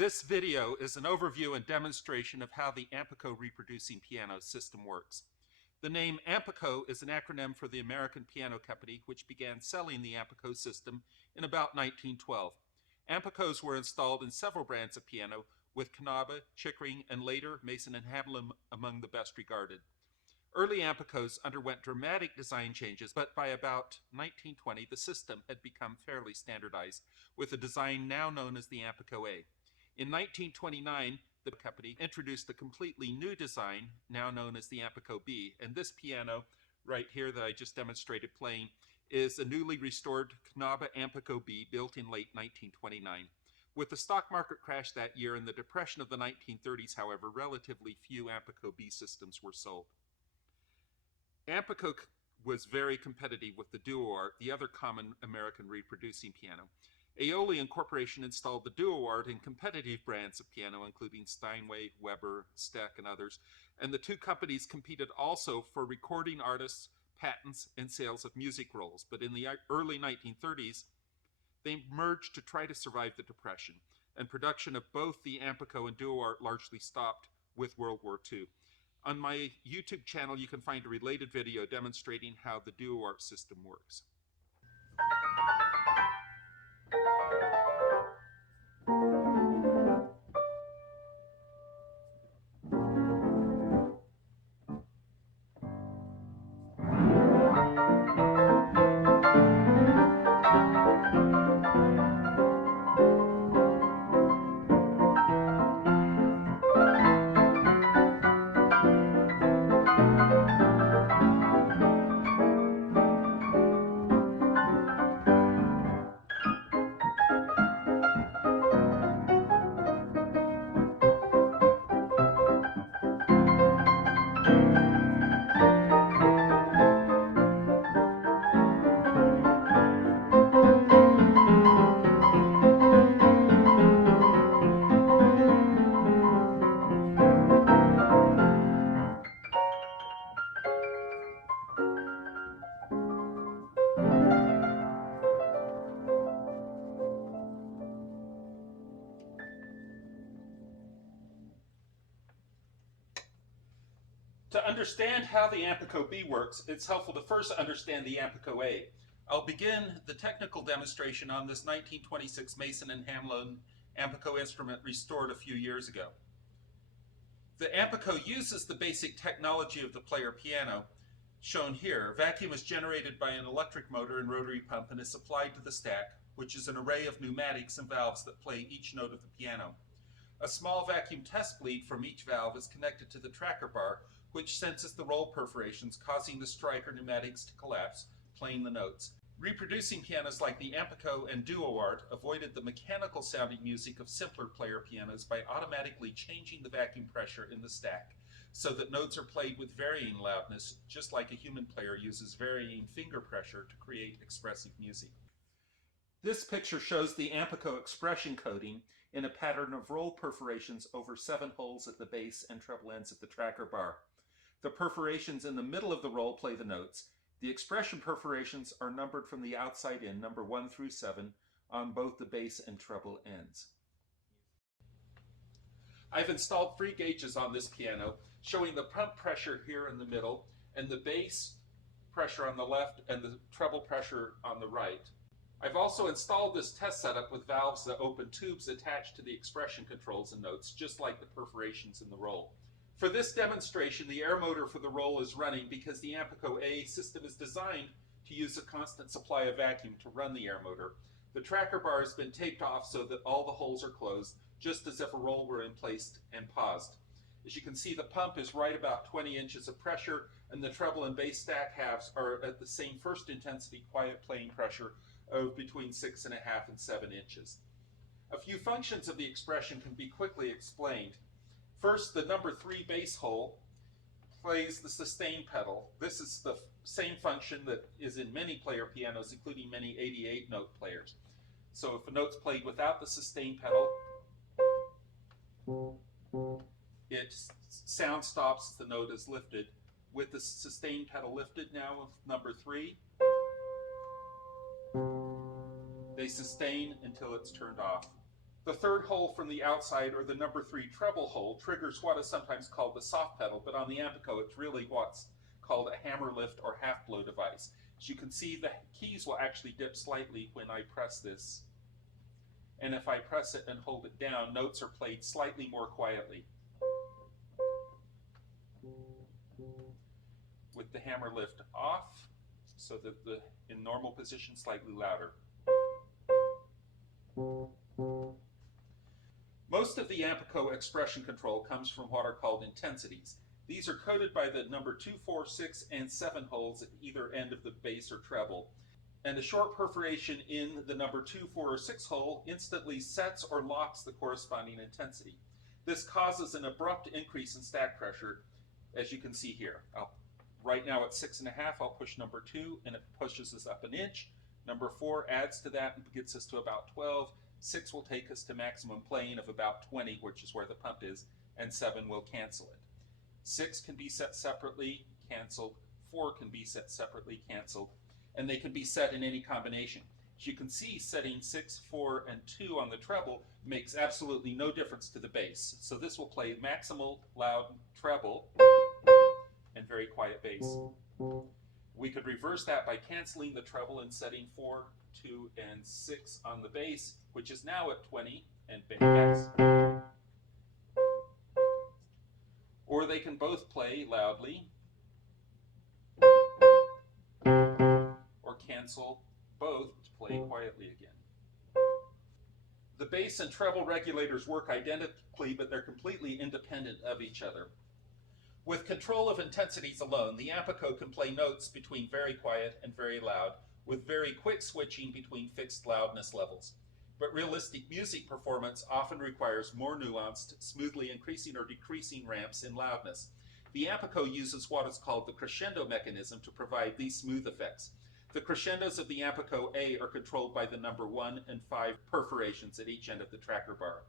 This video is an overview and demonstration of how the Ampico reproducing piano system works. The name Ampico is an acronym for the American piano company which began selling the Ampico system in about 1912. Ampicos were installed in several brands of piano, with Knabe, Chickering, and later Mason and Hamlin among the best regarded. Early Ampicos underwent dramatic design changes, but by about 1920 the system had become fairly standardized, with a design now known as the Ampico A. In 1929, the company introduced a completely new design, now known as the Ampico B, and this piano right here that I just demonstrated playing is a newly restored Knabe Ampico B built in late 1929. With the stock market crash that year and the depression of the 1930s, however, relatively few Ampico B systems were sold. Ampico was very competitive with the Duo-Art, the other common American reproducing piano. Aeolian Corporation installed the Duo-Art in competitive brands of piano, including Steinway, Weber, Steck, and others, and the two companies competed also for recording artists, patents, and sales of music rolls. But in the early 1930s, they merged to try to survive the Depression, and production of both the Ampico and Duo-Art largely stopped with World War II. On my YouTube channel, you can find a related video demonstrating how the Duo-Art system works. To understand how the Ampico B works, it's helpful to first understand the Ampico A. I'll begin the technical demonstration on this 1926 Mason and Hamlin Ampico instrument restored a few years ago. The Ampico uses the basic technology of the player piano, shown here. Vacuum is generated by an electric motor and rotary pump and is supplied to the stack, which is an array of pneumatics and valves that play each note of the piano. A small vacuum test bleed from each valve is connected to the tracker bar, which senses the roll perforations, causing the striker pneumatics to collapse, playing the notes. Reproducing pianos like the Ampico and Duo-Art avoided the mechanical sounding music of simpler player pianos by automatically changing the vacuum pressure in the stack so that notes are played with varying loudness, just like a human player uses varying finger pressure to create expressive music. This picture shows the Ampico expression coding in a pattern of roll perforations over 7 holes at the base and treble ends of the tracker bar. The perforations in the middle of the roll play the notes. The expression perforations are numbered from the outside in, number 1 through 7, on both the bass and treble ends. I've installed 3 gauges on this piano, showing the pump pressure here in the middle, and the bass pressure on the left, and the treble pressure on the right. I've also installed this test setup with valves that open tubes attached to the expression controls and notes, just like the perforations in the roll. For this demonstration, the air motor for the roll is running because the Ampico A system is designed to use a constant supply of vacuum to run the air motor. The tracker bar has been taped off so that all the holes are closed, just as if a roll were in place and paused. As you can see, the pump is right about 20 inches of pressure, and the treble and bass stack halves are at the same first intensity quiet playing pressure of between 6.5 and 7 inches. A few functions of the expression can be quickly explained. First, the number 3 bass hole plays the sustain pedal. This is the same function that is in many player pianos, including many 88 note players. So if a note's played without the sustain pedal, sound stops as the note is lifted. With the sustain pedal lifted now with number 3, they sustain until it's turned off. The third hole from the outside, or the number 3 treble hole, triggers what is sometimes called the soft pedal, but on the Ampico it's really what's called a hammer lift or half blow device. As you can see, the keys will actually dip slightly when I press this. And if I press it and hold it down, notes are played slightly more quietly. With the hammer lift off, so that in normal position, slightly louder. Most of the Ampico expression control comes from what are called intensities. These are coded by the number 2, 4, 6, and 7 holes at either end of the bass or treble. And a short perforation in the number 2, 4, or 6 hole instantly sets or locks the corresponding intensity. This causes an abrupt increase in stack pressure, as you can see here. Right now it's 6.5, I'll push number 2, and it pushes us up an inch. Number 4 adds to that and gets us to about 12. 6 will take us to maximum playing of about 20, which is where the pump is, and 7 will cancel it. 6 can be set separately, canceled. 4 can be set separately, canceled. And they can be set in any combination. As you can see, setting 6, 4, and 2 on the treble makes absolutely no difference to the bass. So this will play maximal, loud treble, and very quiet bass. We could reverse that by canceling the treble and setting 4, 2, and 6 on the bass, which is now at 20, and bass. Or they can both play loudly, or cancel both to play quietly again. The bass and treble regulators work identically, but they're completely independent of each other. With control of intensities alone, the Ampico can play notes between very quiet and very loud, with very quick switching between fixed loudness levels. But realistic music performance often requires more nuanced, smoothly increasing or decreasing ramps in loudness. The Ampico uses what is called the crescendo mechanism to provide these smooth effects. The crescendos of the Ampico A are controlled by the number 1 and 5 perforations at each end of the tracker bar.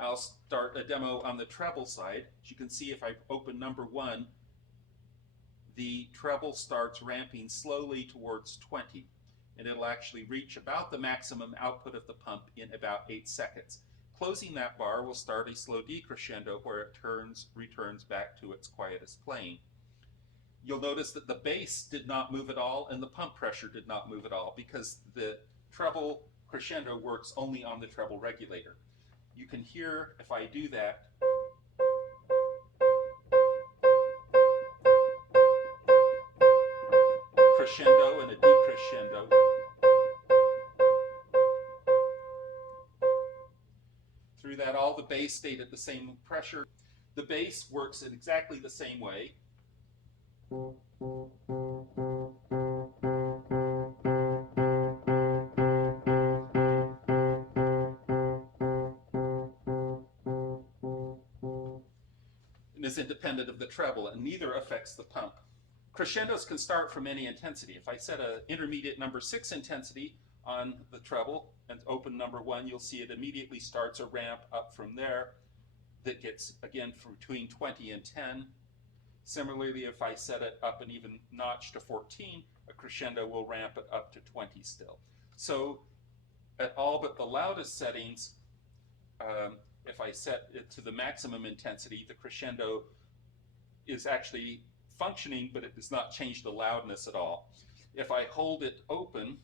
I'll start a demo on the treble side. As you can see, if I open number 1, the treble starts ramping slowly towards 20, and it'll actually reach about the maximum output of the pump in about 8 seconds. Closing that bar will start a slow decrescendo where it returns back to its quietest playing. You'll notice that the bass did not move at all and the pump pressure did not move at all because the treble crescendo works only on the treble regulator. You can hear, if I do that, crescendo and a decrescendo. Through that, all the bass stayed at the same pressure. The bass works in exactly the same way. And is independent of the treble, and neither affects the pump. Crescendos can start from any intensity. If I set an intermediate number 6 intensity on the treble and open number 1, you'll see it immediately starts a ramp up from there that gets, again, from between 20 and 10. Similarly, if I set it up an even notch to 14, a crescendo will ramp it up to 20 still. So at all but the loudest settings, if I set it to the maximum intensity, the crescendo is actually functioning, but it does not change the loudness at all. If I hold it open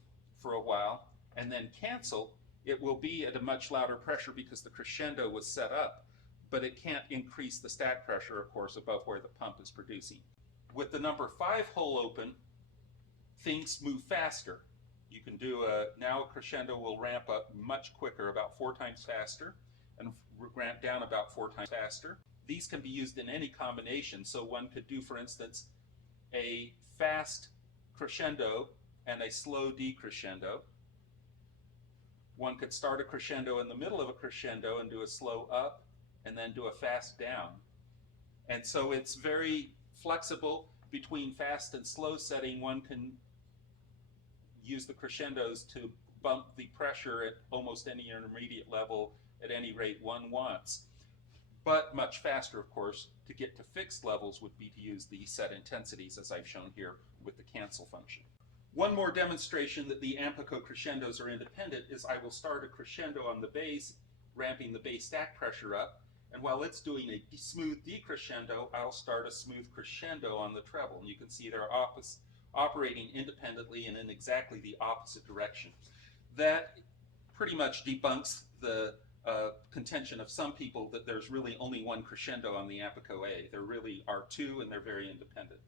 for a while and then cancel, it will be at a much louder pressure because the crescendo was set up, but it can't increase the stack pressure, of course, above where the pump is producing. With the number 5 hole open, things move faster. You can do now a crescendo will ramp up much quicker, about 4 times faster, and ramp down about 4 times faster. These can be used in any combination, so one could do, for instance, a fast crescendo and a slow decrescendo. One could start a crescendo in the middle of a crescendo and do a slow up, and then do a fast down. And so it's very flexible between fast and slow setting. One can use the crescendos to bump the pressure at almost any intermediate level at any rate one wants. But much faster, of course, to get to fixed levels would be to use the set intensities as I've shown here with the cancel function. One more demonstration that the Ampico crescendos are independent is I will start a crescendo on the bass ramping the bass stack pressure up. And while it's doing a smooth decrescendo, I'll start a smooth crescendo on the treble. And you can see they're operating independently and in exactly the opposite direction. That pretty much debunks the contention of some people that there's really only one crescendo on the Ampico A. There really are two, and they're very independent.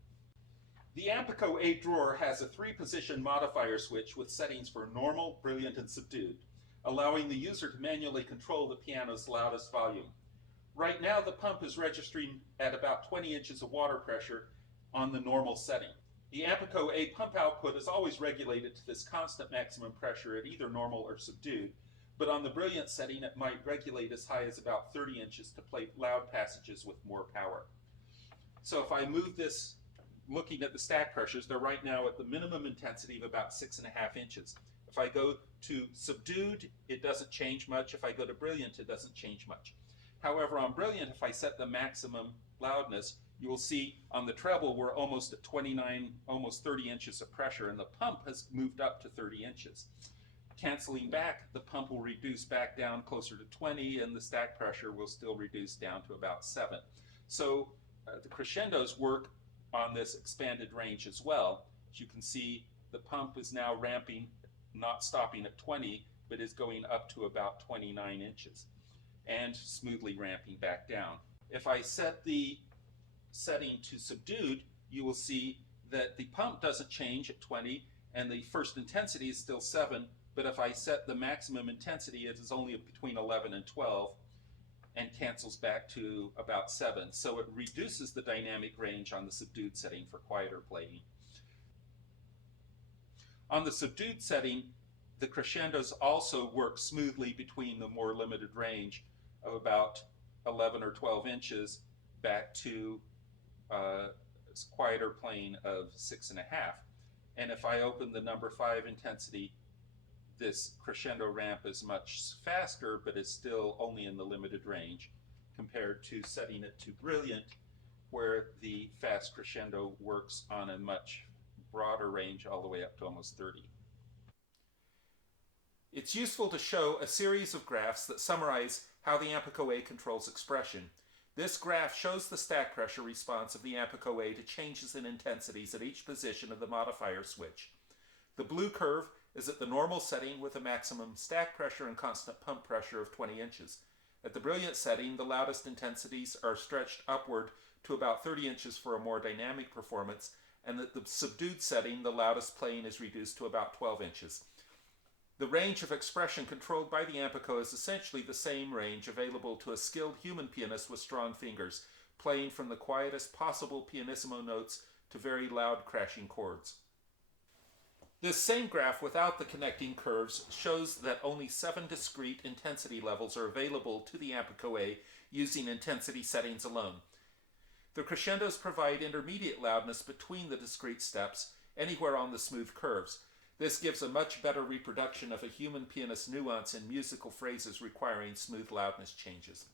The Ampico A drawer has a 3-position modifier switch with settings for normal, brilliant, and subdued, allowing the user to manually control the piano's loudest volume. Right now, the pump is registering at about 20 inches of water pressure on the normal setting. The Ampico A pump output is always regulated to this constant maximum pressure at either normal or subdued, but on the brilliant setting it might regulate as high as about 30 inches to play loud passages with more power. So if I move this, looking at the stack pressures, they're right now at the minimum intensity of about 6.5 inches. If I go to subdued, it doesn't change much. If I go to brilliant, it doesn't change much. However, on brilliant, if I set the maximum loudness, you will see on the treble we're almost at 29, almost 30 inches of pressure, and the pump has moved up to 30 inches. Canceling back, the pump will reduce back down closer to 20, and the stack pressure will still reduce down to about 7. So the crescendos work on this expanded range as well. As you can see, the pump is now ramping, not stopping at 20, but is going up to about 29 inches and smoothly ramping back down. If I set the setting to subdued, you will see that the pump doesn't change at 20 and the first intensity is still 7, but if I set the maximum intensity, it is only between 11 and 12 and cancels back to about 7. So it reduces the dynamic range on the subdued setting for quieter playing. On the subdued setting, the crescendos also work smoothly between the more limited range of about 11 or 12 inches back to quieter playing of 6.5. And if I open the number 5 intensity, this crescendo ramp is much faster, but is still only in the limited range compared to setting it to brilliant, where the fast crescendo works on a much broader range all the way up to almost 30. It's useful to show a series of graphs that summarize how the Ampico A controls expression. This graph shows the stack pressure response of the Ampico A to changes in intensities at each position of the modifier switch. The blue curve is at the normal setting with a maximum stack pressure and constant pump pressure of 20 inches. At the brilliant setting, the loudest intensities are stretched upward to about 30 inches for a more dynamic performance, and at the subdued setting, the loudest playing is reduced to about 12 inches. The range of expression controlled by the Ampico is essentially the same range available to a skilled human pianist with strong fingers, playing from the quietest possible pianissimo notes to very loud crashing chords. This same graph without the connecting curves shows that only 7 discrete intensity levels are available to the Ampico A using intensity settings alone. The crescendos provide intermediate loudness between the discrete steps, anywhere on the smooth curves. This gives a much better reproduction of a human pianist's nuance in musical phrases requiring smooth loudness changes.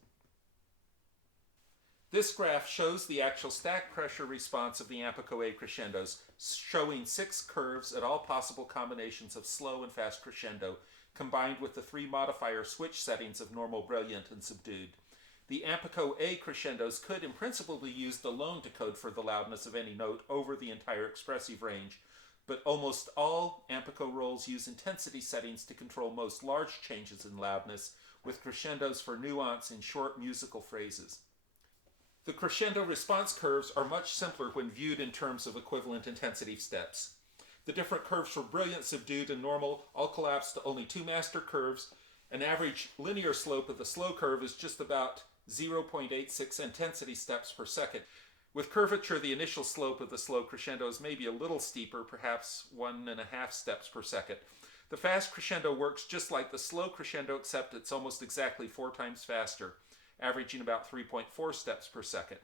This graph shows the actual stack pressure response of the Ampico A crescendos, showing 6 curves at all possible combinations of slow and fast crescendo, combined with the 3 modifier switch settings of normal, brilliant, and subdued. The Ampico A crescendos could in principle be used alone to code for the loudness of any note over the entire expressive range, but almost all Ampico rolls use intensity settings to control most large changes in loudness, with crescendos for nuance in short musical phrases. The crescendo response curves are much simpler when viewed in terms of equivalent intensity steps. The different curves for brilliant, subdued, and normal all collapse to only 2 master curves. An average linear slope of the slow curve is just about 0.86 intensity steps per second. With curvature, the initial slope of the slow crescendos may be a little steeper, perhaps 1.5 steps per second. The fast crescendo works just like the slow crescendo, except it's almost exactly 4 times faster, averaging about 3.4 steps per second.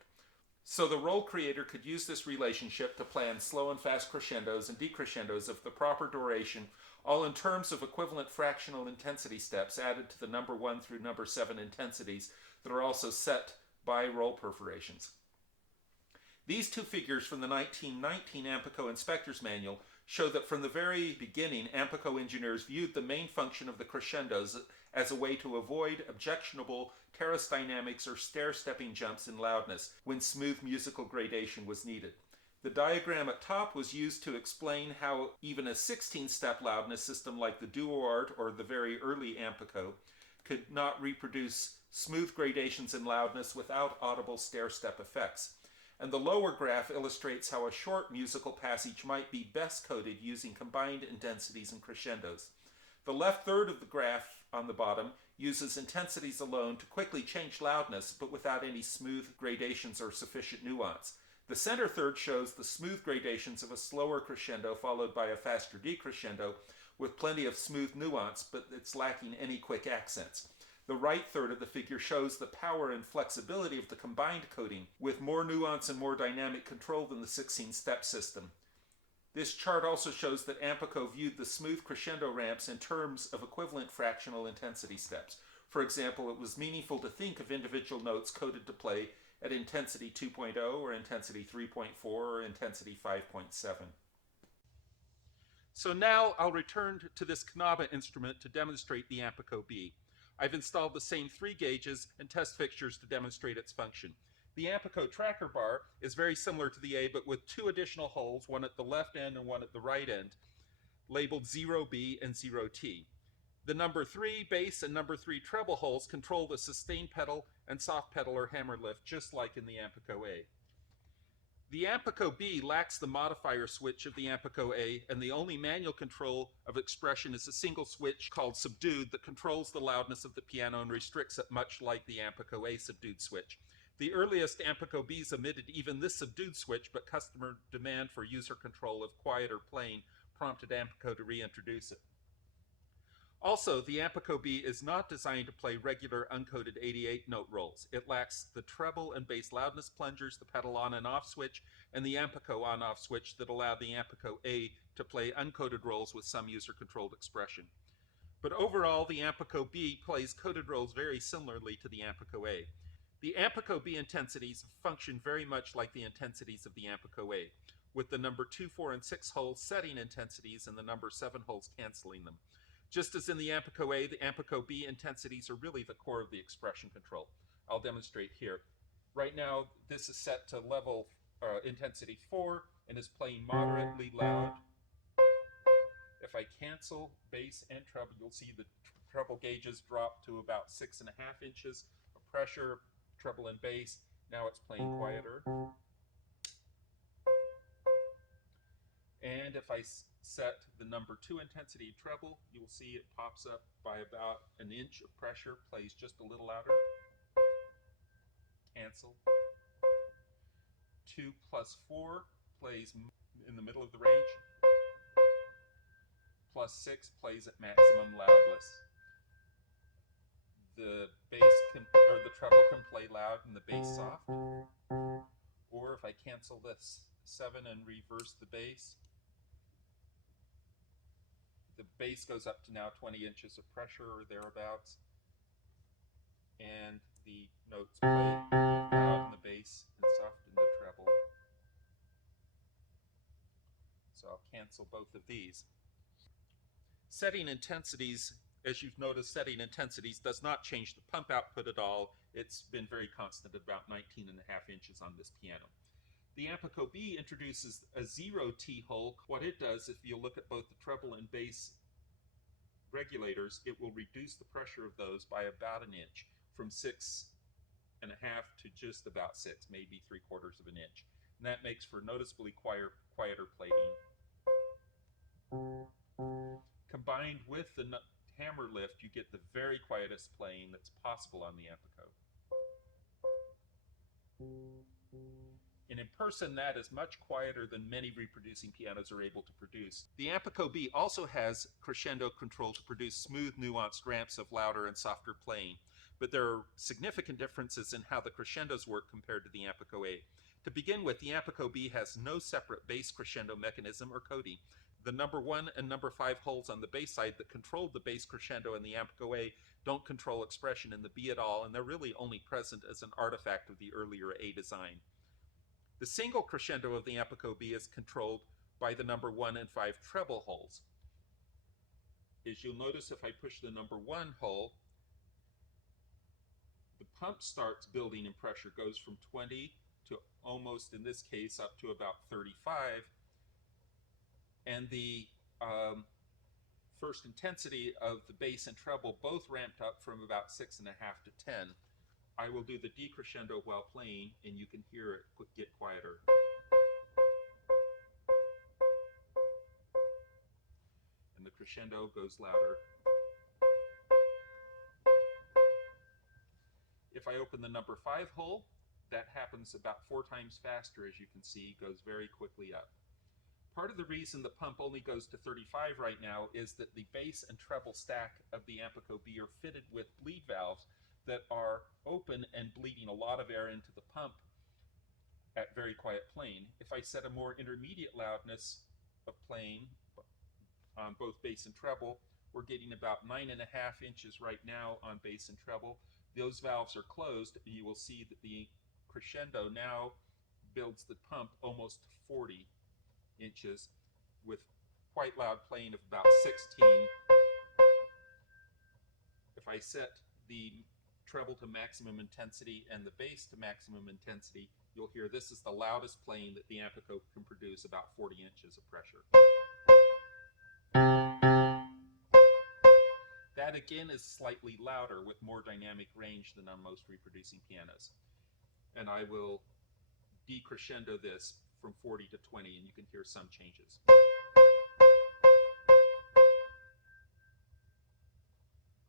So the roll creator could use this relationship to plan slow and fast crescendos and decrescendos of the proper duration, all in terms of equivalent fractional intensity steps added to the number 1 through number 7 intensities that are also set by roll perforations. These two figures from the 1919 Ampico Inspector's Manual show that from the very beginning, Ampico engineers viewed the main function of the crescendos as a way to avoid objectionable terrace dynamics or stair-stepping jumps in loudness when smooth musical gradation was needed. The diagram at top was used to explain how even a 16-step loudness system like the Duo-Art or the very early Ampico could not reproduce smooth gradations in loudness without audible stair-step effects. And the lower graph illustrates how a short musical passage might be best coded using combined intensities and crescendos. The left third of the graph on the bottom uses intensities alone to quickly change loudness, but without any smooth gradations or sufficient nuance. The center third shows the smooth gradations of a slower crescendo followed by a faster decrescendo with plenty of smooth nuance, but it's lacking any quick accents. The right third of the figure shows the power and flexibility of the combined coding, with more nuance and more dynamic control than the 16-step system. This chart also shows that Ampico viewed the smooth crescendo ramps in terms of equivalent fractional intensity steps. For example, it was meaningful to think of individual notes coded to play at intensity 2.0 or intensity 3.4 or intensity 5.7. So now I'll return to this Canaba instrument to demonstrate the Ampico B. I've installed the same 3 gauges and test fixtures to demonstrate its function. The Ampico tracker bar is very similar to the A, but with 2 additional holes, one at the left end and one at the right end, labeled 0B and 0T. The number 3 bass and number 3 treble holes control the sustain pedal and soft pedal or hammer lift, just like in the Ampico A. The Ampico B lacks the modifier switch of the Ampico A, and the only manual control of expression is a single switch called subdued that controls the loudness of the piano and restricts it, much like the Ampico A subdued switch. The earliest Ampico Bs omitted even this subdued switch, but customer demand for user control of quieter playing prompted Ampico to reintroduce it. Also, the Ampico B is not designed to play regular uncoded 88-note rolls. It lacks the treble and bass loudness plungers, the pedal on and off switch, and the Ampico on-off switch that allow the Ampico A to play uncoded rolls with some user-controlled expression. But overall, the Ampico B plays coded rolls very similarly to the Ampico A. The Ampico B intensities function very much like the intensities of the Ampico A, with the number 2, 4, and 6 holes setting intensities and the number 7 holes canceling them. Just as in the Ampico A, the Ampico B intensities are really the core of the expression control. I'll demonstrate here. Right now, this is set to level intensity 4 and is playing moderately loud. If I cancel bass and treble, you'll see the treble gauges drop to about 6.5 inches of pressure, treble and bass. Now it's playing quieter. And if I set the number 2 intensity treble, you will see it pops up by about an inch of pressure, plays just a little louder. Cancel. 2 plus 4 plays in the middle of the range. Plus 6 plays at maximum loudness. The the treble can play loud and the bass soft. Or if I cancel this 7 and reverse the bass, the bass goes up to now 20 inches of pressure or thereabouts, and the notes play loud in the bass and soft in the treble. So I'll cancel both of these. Setting intensities, as you've noticed, setting intensities does not change the pump output at all. It's been very constant at about 19.5 inches on this piano. The Ampico B introduces a 0T hole. What it does, if you look at both the treble and bass regulators, it will reduce the pressure of those by about an inch, from 6.5 to just about 6, maybe 3/4 of an inch. And that makes for noticeably quieter plating. Combined with the hammer lift, you get the very quietest playing that's possible on the Ampico. And in person, that is much quieter than many reproducing pianos are able to produce. The Ampico B also has crescendo control to produce smooth, nuanced ramps of louder and softer playing, but there are significant differences in how the crescendos work compared to the Ampico A. To begin with, the Ampico B has no separate bass crescendo mechanism or coding. The number 1 and number 5 holes on the bass side that control the bass crescendo in the Ampico A don't control expression in the B at all, and they're really only present as an artifact of the earlier A design. The single crescendo of the Ampico B is controlled by the number 1 and 5 treble holes. As you'll notice, if I push the number 1 hole, the pump starts building in pressure, goes from 20 to almost, in this case, up to about 35. And the first intensity of the bass and treble both ramped up from about 6.5 to 10. I will do the decrescendo while playing, and you can hear it get quieter. And the crescendo goes louder. If I open the number 5 hole, that happens about 4 times faster, as you can see, goes very quickly up. Part of the reason the pump only goes to 35 right now is that the bass and treble stack of the Ampico B are fitted with bleed valves that are open and bleeding a lot of air into the pump at very quiet playing. If I set a more intermediate loudness of playing on both bass and treble, we're getting about 9.5 inches right now on bass and treble. Those valves are closed, and you will see that the crescendo now builds the pump almost 40 inches with quite loud playing of about 16. If I set the treble to maximum intensity and the bass to maximum intensity, you'll hear this is the loudest playing that the Ampico can produce, about 40 inches of pressure. That again is slightly louder with more dynamic range than on most reproducing pianos. And I will decrescendo this from 40 to 20, and you can hear some changes.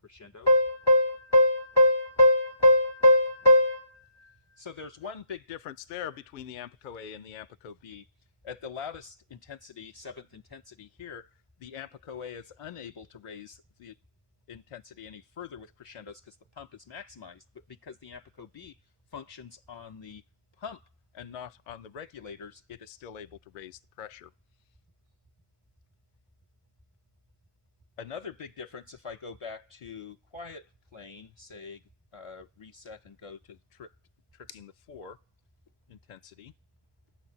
Crescendo. So there's one big difference there between the Ampico A and the Ampico B. At the loudest intensity, 7th intensity here, the Ampico A is unable to raise the intensity any further with crescendos because the pump is maximized, but because the Ampico B functions on the pump and not on the regulators, it is still able to raise the pressure. Another big difference, if I go back to quiet playing, say reset and go to tripping the 4 intensity,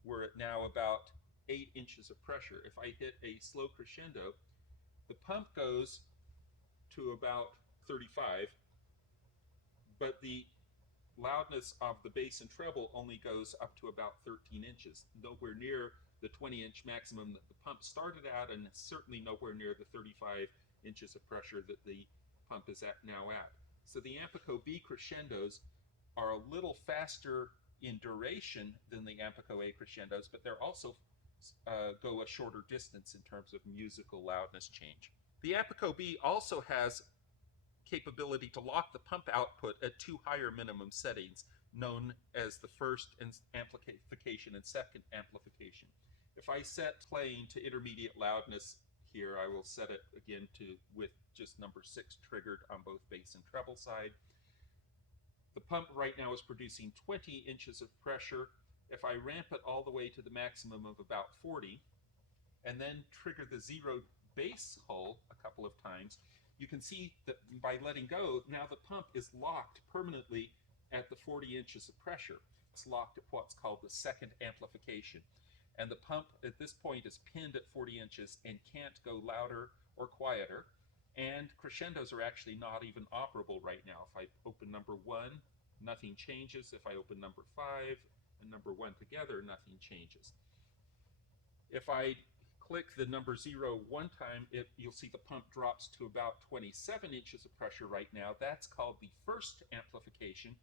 we're at now about 8 inches of pressure. If I hit a slow crescendo, the pump goes to about 35, but the loudness of the bass and treble only goes up to about 13 inches, nowhere near the 20-inch maximum that the pump started at, and certainly nowhere near the 35 inches of pressure that the pump is at now at. So the Ampico B crescendos are a little faster in duration than the Ampico A crescendos, but they're also go a shorter distance in terms of musical loudness change. The Ampico B also has capability to lock the pump output at 2 higher minimum settings, known as the first amplification and second amplification. If I set playing to intermediate loudness here, I will set it again to with just number 6 triggered on both bass and treble side. The pump right now is producing 20 inches of pressure. If I ramp it all the way to the maximum of about 40, and then trigger the 0 bass hole a couple of times, you can see that by letting go, now the pump is locked permanently at the 40 inches of pressure. It's locked at what's called the second amplification. And the pump at this point is pinned at 40 inches and can't go louder or quieter. And crescendos are actually not even operable right now. If I open number 1, nothing changes. If I open number 5 and number 1 together, nothing changes. If I click the number 0 one time, you'll see the pump drops to about 27 inches of pressure right now. That's called the first amplification.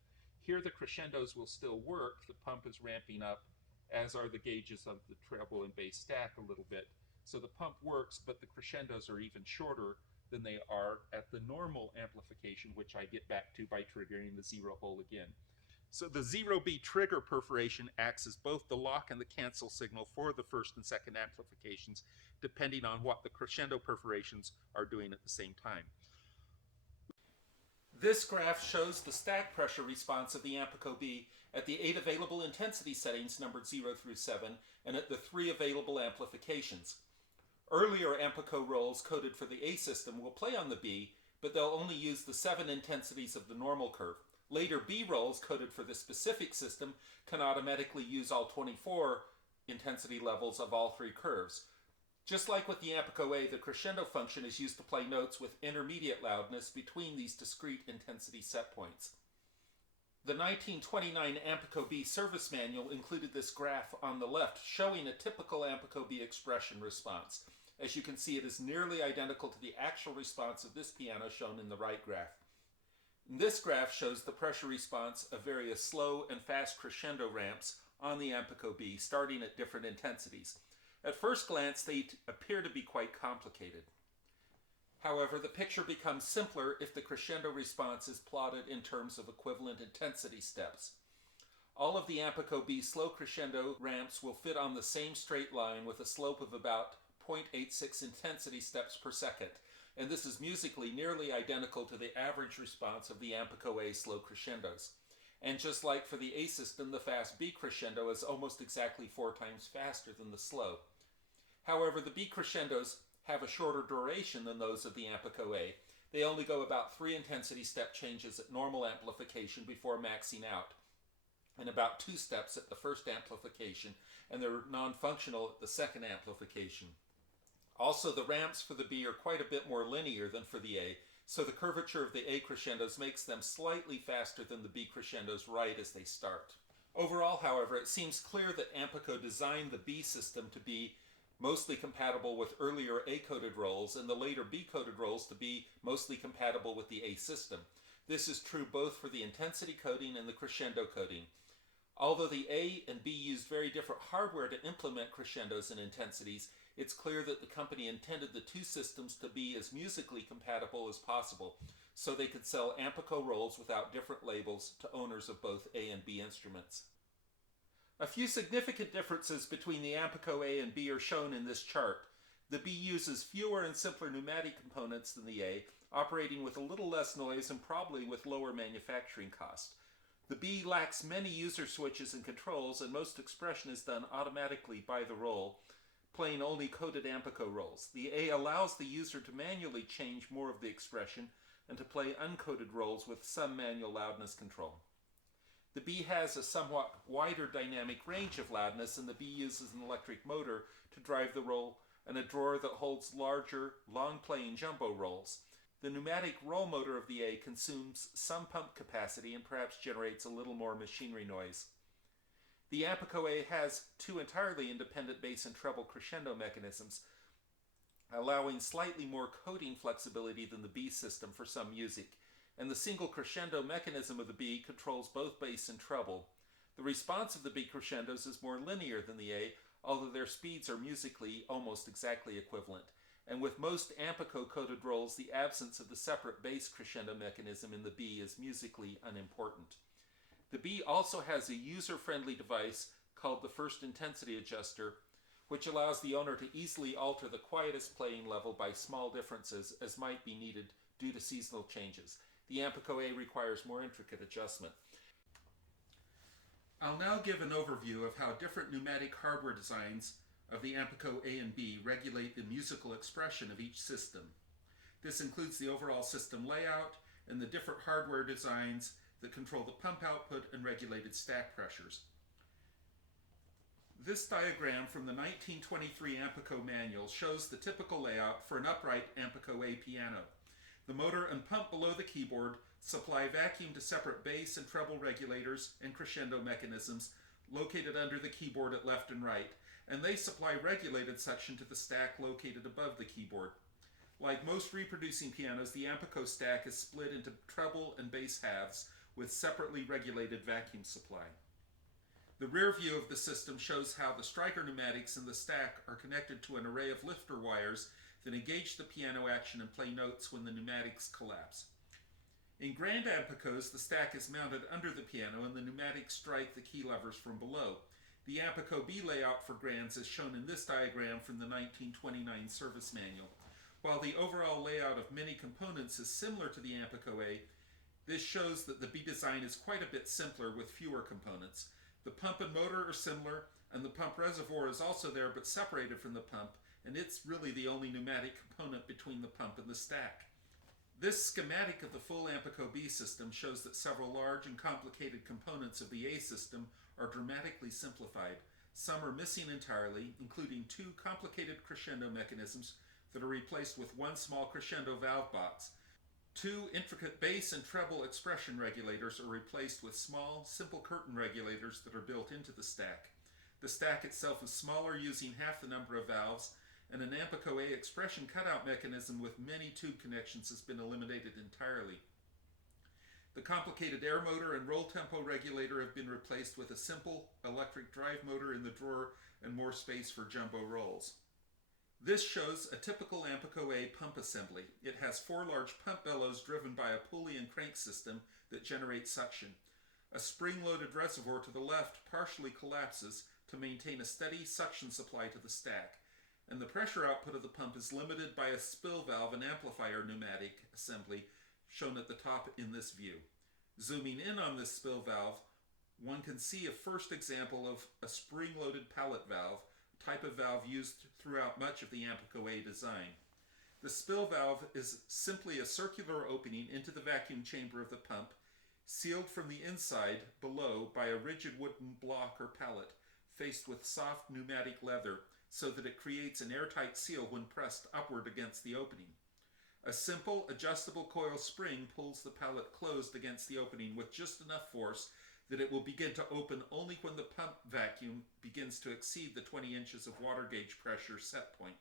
Here the crescendos will still work. The pump is ramping up, as are the gauges of the treble and bass stack a little bit. So the pump works, but the crescendos are even shorter than they are at the normal amplification, which I get back to by triggering the 0 hole again. So the 0B trigger perforation acts as both the lock and the cancel signal for the first and second amplifications, depending on what the crescendo perforations are doing at the same time. This graph shows the stack pressure response of the Ampico B at the 8 available intensity settings numbered 0 through 7 and at the 3 available amplifications. Earlier Ampico rolls coded for the A system will play on the B, but they'll only use the 7 intensities of the normal curve. Later B rolls coded for this specific system can automatically use all 24 intensity levels of all three curves. Just like with the Ampico A, the crescendo function is used to play notes with intermediate loudness between these discrete intensity set points. The 1929 Ampico B service manual included this graph on the left showing a typical Ampico B expression response. As you can see, it is nearly identical to the actual response of this piano shown in the right graph. This graph shows the pressure response of various slow and fast crescendo ramps on the Ampico B, starting at different intensities. At first glance, they appear to be quite complicated. However, the picture becomes simpler if the crescendo response is plotted in terms of equivalent intensity steps. All of the Ampico B slow crescendo ramps will fit on the same straight line with a slope of about 0.86 intensity steps per second, and this is musically nearly identical to the average response of the Ampico A slow crescendos. And just like for the A system, the fast B crescendo is almost exactly 4 times faster than the slow. However, the B crescendos have a shorter duration than those of the Ampico A. They only go about 3 intensity step changes at normal amplification before maxing out, and about 2 steps at the first amplification, and they're non-functional at the second amplification. Also, the ramps for the B are quite a bit more linear than for the A, so the curvature of the A crescendos makes them slightly faster than the B crescendos right as they start. Overall, however, it seems clear that Ampico designed the B system to be mostly compatible with earlier A-coded rolls and the later B-coded rolls to be mostly compatible with the A system. This is true both for the intensity coding and the crescendo coding. Although the A and B used very different hardware to implement crescendos and intensities, it's clear that the company intended the two systems to be as musically compatible as possible, so they could sell Ampico rolls without different labels to owners of both A and B instruments. A few significant differences between the Ampico A and B are shown in this chart. The B uses fewer and simpler pneumatic components than the A, operating with a little less noise and probably with lower manufacturing cost. The B lacks many user switches and controls, and most expression is done automatically by the roll, playing only coded Ampico rolls. The A allows the user to manually change more of the expression and to play uncoded rolls with some manual loudness control. The B has a somewhat wider dynamic range of loudness, and the B uses an electric motor to drive the roll and a drawer that holds larger, long-playing jumbo rolls. The pneumatic roll motor of the A consumes some pump capacity and perhaps generates a little more machinery noise. The Ampico A has 2 entirely independent bass and treble crescendo mechanisms, allowing slightly more coding flexibility than the B system for some music, and the single crescendo mechanism of the B controls both bass and treble. The response of the B crescendos is more linear than the A, although their speeds are musically almost exactly equivalent. And with most Ampico-coded rolls, the absence of the separate bass crescendo mechanism in the B is musically unimportant. The B also has a user-friendly device called the first intensity adjuster, which allows the owner to easily alter the quietest playing level by small differences as might be needed due to seasonal changes. The Ampico A requires more intricate adjustment. I'll now give an overview of how different pneumatic hardware designs of the Ampico A and B regulate the musical expression of each system. This includes the overall system layout and the different hardware designs that control the pump output and regulated stack pressures. This diagram from the 1923 Ampico manual shows the typical layout for an upright Ampico A piano. The motor and pump below the keyboard supply vacuum to separate bass and treble regulators and crescendo mechanisms located under the keyboard at left and right, and they supply regulated suction to the stack located above the keyboard. Like most reproducing pianos, the Ampico stack is split into treble and bass halves with separately regulated vacuum supply. The rear view of the system shows how the striker pneumatics in the stack are connected to an array of lifter wires that engage the piano action and play notes when the pneumatics collapse. In grand Ampicos, the stack is mounted under the piano and the pneumatics strike the key levers from below. The Ampico B layout for grands is shown in this diagram from the 1929 service manual. While the overall layout of many components is similar to the Ampico A, this shows that the B design is quite a bit simpler with fewer components. The pump and motor are similar, and the pump reservoir is also there but separated from the pump, and it's really the only pneumatic component between the pump and the stack. This schematic of the full Ampico B system shows that several large and complicated components of the A system are dramatically simplified. Some are missing entirely, including two complicated crescendo mechanisms that are replaced with one small crescendo valve box. Two intricate bass and treble expression regulators are replaced with small, simple curtain regulators that are built into the stack. The stack itself is smaller, using half the number of valves, and an Ampico A expression cutout mechanism with many tube connections has been eliminated entirely. The complicated air motor and roll tempo regulator have been replaced with a simple electric drive motor in the drawer and more space for jumbo rolls. This shows a typical Ampico A pump assembly. It has four large pump bellows driven by a pulley and crank system that generates suction. A spring-loaded reservoir to the left partially collapses to maintain a steady suction supply to the stack, and the pressure output of the pump is limited by a spill valve and amplifier pneumatic assembly shown at the top in this view. Zooming in on this spill valve, one can see a first example of a spring-loaded pallet valve, type of valve used throughout much of the Ampico A design. The spill valve is simply a circular opening into the vacuum chamber of the pump, sealed from the inside below by a rigid wooden block or pallet faced with soft pneumatic leather so that it creates an airtight seal when pressed upward against the opening. A simple adjustable coil spring pulls the pallet closed against the opening with just enough force that it will begin to open only when the pump vacuum begins to exceed the 20 inches of water gauge pressure set point.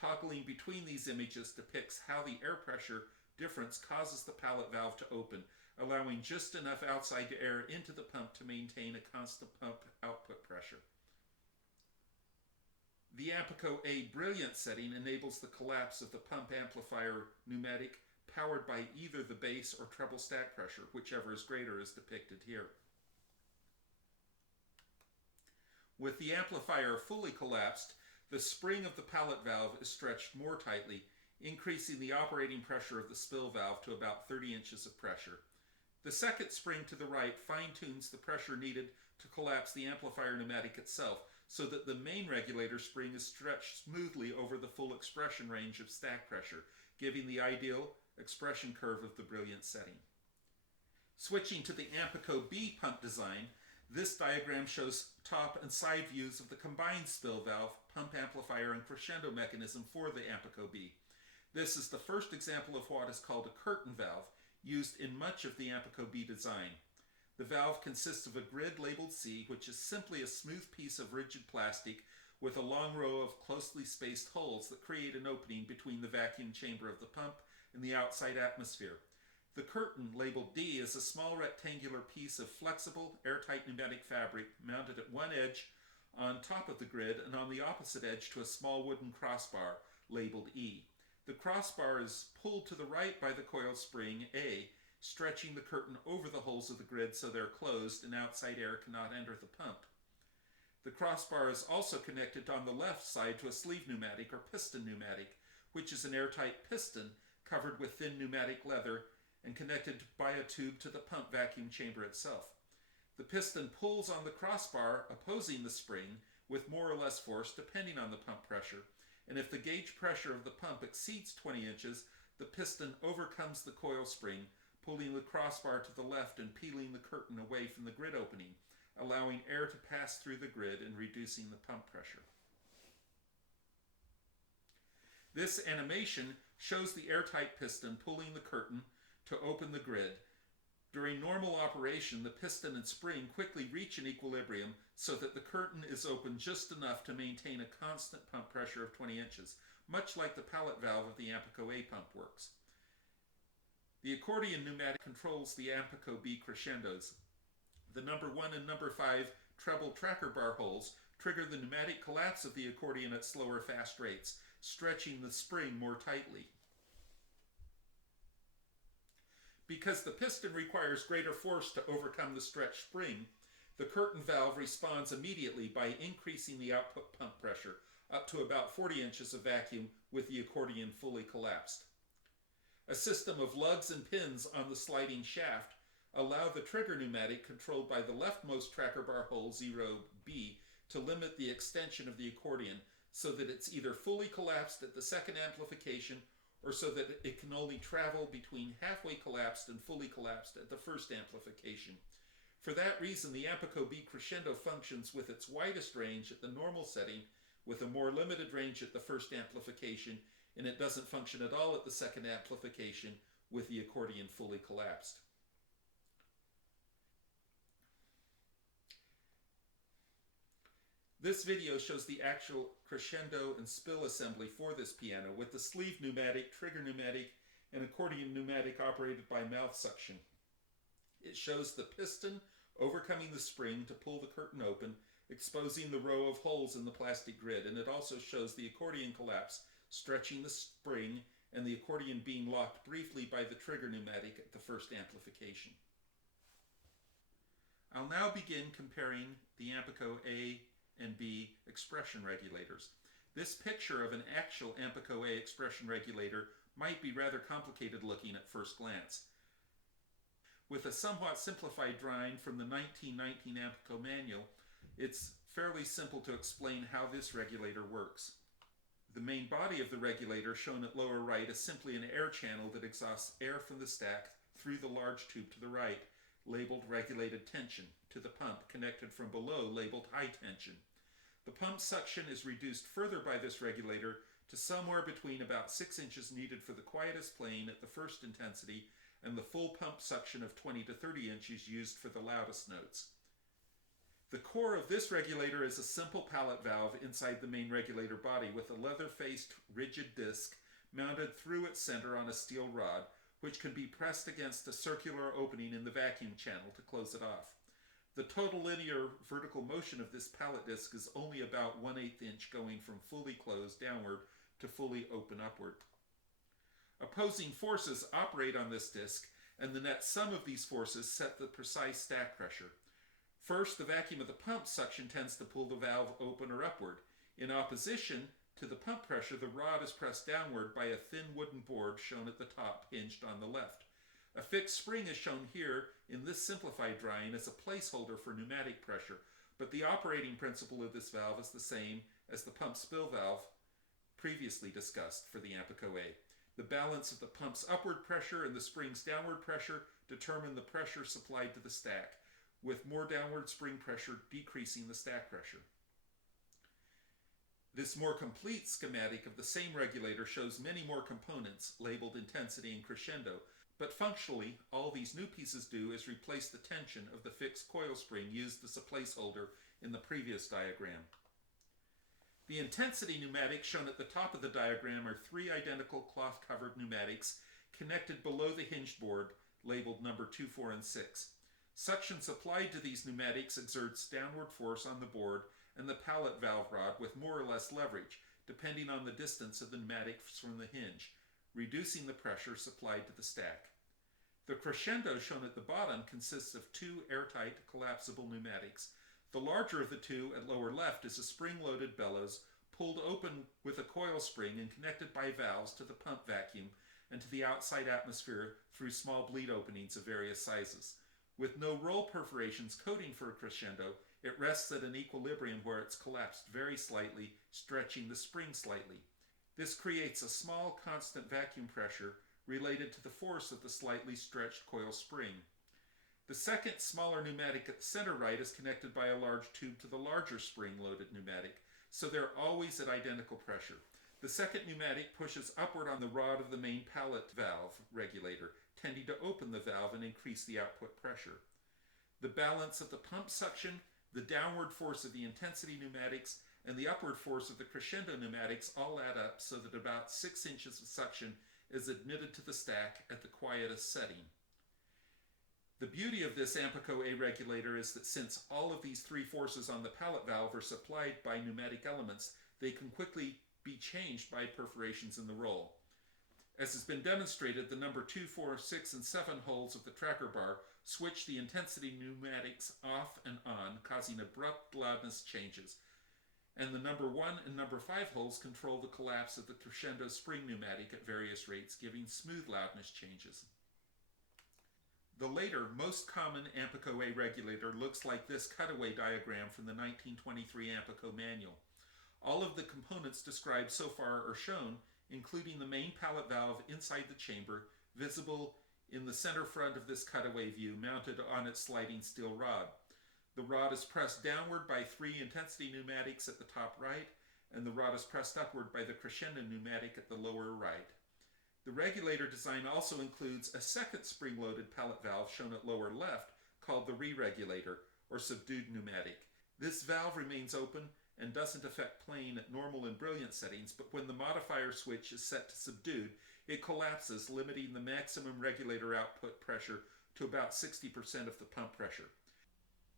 Toggling between these images depicts how the air pressure difference causes the pallet valve to open, allowing just enough outside air into the pump to maintain a constant pump output pressure. The Ampico A Brilliant setting enables the collapse of the pump amplifier pneumatic powered by either the bass or treble stack pressure, whichever is greater is depicted here. With the amplifier fully collapsed, the spring of the pallet valve is stretched more tightly, increasing the operating pressure of the spill valve to about 30 inches of pressure. The second spring to the right fine-tunes the pressure needed to collapse the amplifier pneumatic itself, so that the main regulator spring is stretched smoothly over the full expression range of stack pressure, giving the ideal expression curve of the Brilliant setting. Switching to the Ampico B pump design, this diagram shows top and side views of the combined spill valve, pump amplifier, and crescendo mechanism for the Ampico B. This is the first example of what is called a curtain valve, used in much of the Ampico B design. The valve consists of a grid labeled C, which is simply a smooth piece of rigid plastic with a long row of closely spaced holes that create an opening between the vacuum chamber of the pump and the outside atmosphere. The curtain, labeled D, is a small rectangular piece of flexible, airtight pneumatic fabric mounted at one edge on top of the grid and on the opposite edge to a small wooden crossbar, labeled E. The crossbar is pulled to the right by the coil spring A, stretching the curtain over the holes of the grid so they're closed and outside air cannot enter the pump. The crossbar is also connected on the left side to a sleeve pneumatic or piston pneumatic, which is an airtight piston covered with thin pneumatic leather and connected by a tube to the pump vacuum chamber itself. The piston pulls on the crossbar opposing the spring with more or less force depending on the pump pressure, and if the gauge pressure of the pump exceeds 20 inches, the piston overcomes the coil spring, pulling the crossbar to the left and peeling the curtain away from the grid opening, allowing air to pass through the grid and reducing the pump pressure. This animation shows the airtight piston pulling the curtain to open the grid. During normal operation, the piston and spring quickly reach an equilibrium so that the curtain is open just enough to maintain a constant pump pressure of 20 inches, much like the pallet valve of the Ampico A pump works. The accordion pneumatic controls the Ampico B crescendos. The number 1 and number 5 treble tracker bar holes trigger the pneumatic collapse of the accordion at slower fast rates, stretching the spring more tightly. Because the piston requires greater force to overcome the stretched spring, the curtain valve responds immediately by increasing the output pump pressure up to about 40 inches of vacuum with the accordion fully collapsed. A system of lugs and pins on the sliding shaft allow the trigger pneumatic controlled by the leftmost tracker bar hole 0B to limit the extension of the accordion so that it's either fully collapsed at the second amplification or so that it can only travel between halfway collapsed and fully collapsed at the first amplification. For that reason, the Ampico B crescendo functions with its widest range at the normal setting, with a more limited range at the first amplification, and it doesn't function at all at the second amplification with the accordion fully collapsed. This video shows the actual crescendo and spill assembly for this piano with the sleeve pneumatic, trigger pneumatic, and accordion pneumatic operated by mouth suction. It shows the piston overcoming the spring to pull the curtain open, exposing the row of holes in the plastic grid, and it also shows the accordion collapse, stretching the spring, and the accordion being locked briefly by the trigger pneumatic at the first amplification. I'll now begin comparing the Ampico A and B expression regulators. This picture of an actual Ampico A expression regulator might be rather complicated looking at first glance. With a somewhat simplified drawing from the 1919 Ampico manual, it's fairly simple to explain how this regulator works. The main body of the regulator, shown at lower right, is simply an air channel that exhausts air from the stack through the large tube to the right, labeled regulated tension, to the pump connected from below, labeled high tension. The pump suction is reduced further by this regulator to somewhere between about 6 inches needed for the quietest playing at the first intensity and the full pump suction of 20 to 30 inches used for the loudest notes. The core of this regulator is a simple pallet valve inside the main regulator body with a leather-faced rigid disc mounted through its center on a steel rod, which can be pressed against a circular opening in the vacuum channel to close it off. The total linear vertical motion of this pallet disc is only about 1/8 inch, going from fully closed downward to fully open upward. Opposing forces operate on this disc, and the net sum of these forces set the precise stack pressure. First, the vacuum of the pump suction tends to pull the valve open or upward. In opposition to the pump pressure, the rod is pressed downward by a thin wooden board shown at the top, hinged on the left. A fixed spring is shown here in this simplified drawing as a placeholder for pneumatic pressure, but the operating principle of this valve is the same as the pump spill valve previously discussed for the Ampico A. The balance of the pump's upward pressure and the spring's downward pressure determine the pressure supplied to the stack, with more downward spring pressure decreasing the stack pressure. This more complete schematic of the same regulator shows many more components labeled intensity and crescendo, but functionally all these new pieces do is replace the tension of the fixed coil spring used as a placeholder in the previous diagram. The intensity pneumatics shown at the top of the diagram are 3 identical cloth-covered pneumatics connected below the hinged board labeled number 2, 4, and 6. Suction supplied to these pneumatics exerts downward force on the board and the pallet valve rod with more or less leverage, depending on the distance of the pneumatics from the hinge, reducing the pressure supplied to the stack. The crescendo shown at the bottom consists of 2 airtight collapsible pneumatics. The larger of the 2 at lower left is a spring-loaded bellows pulled open with a coil spring and connected by valves to the pump vacuum and to the outside atmosphere through small bleed openings of various sizes. With no roll perforations coding for a crescendo, it rests at an equilibrium where it's collapsed very slightly, stretching the spring slightly. This creates a small constant vacuum pressure related to the force of the slightly stretched coil spring. The second smaller pneumatic at the center right is connected by a large tube to the larger spring-loaded pneumatic, so they're always at identical pressure. The second pneumatic pushes upward on the rod of the main pallet valve regulator, tending to open the valve and increase the output pressure. The balance of the pump suction, the downward force of the intensity pneumatics, and the upward force of the crescendo pneumatics all add up so that about 6 inches of suction is admitted to the stack at the quietest setting. The beauty of this Ampico A regulator is that since all of these 3 forces on the pallet valve are supplied by pneumatic elements, they can quickly be changed by perforations in the roll. As has been demonstrated, the number 2, 4, 6, and 7 holes of the tracker bar switch the intensity pneumatics off and on, causing abrupt loudness changes. And the number 1 and number 5 holes control the collapse of the crescendo spring pneumatic at various rates, giving smooth loudness changes. The later, most common Ampico A regulator looks like this cutaway diagram from the 1923 Ampico manual. All of the components described so far are shown including the main pallet valve inside the chamber, visible in the center front of this cutaway view mounted on its sliding steel rod. The rod is pressed downward by 3 intensity pneumatics at the top right, and the rod is pressed upward by the crescendo pneumatic at the lower right. The regulator design also includes a second spring-loaded pallet valve shown at lower left called the re-regulator, or subdued pneumatic. This valve remains open and doesn't affect plane at normal and brilliant settings, but when the modifier switch is set to subdued, it collapses, limiting the maximum regulator output pressure to about 60% of the pump pressure.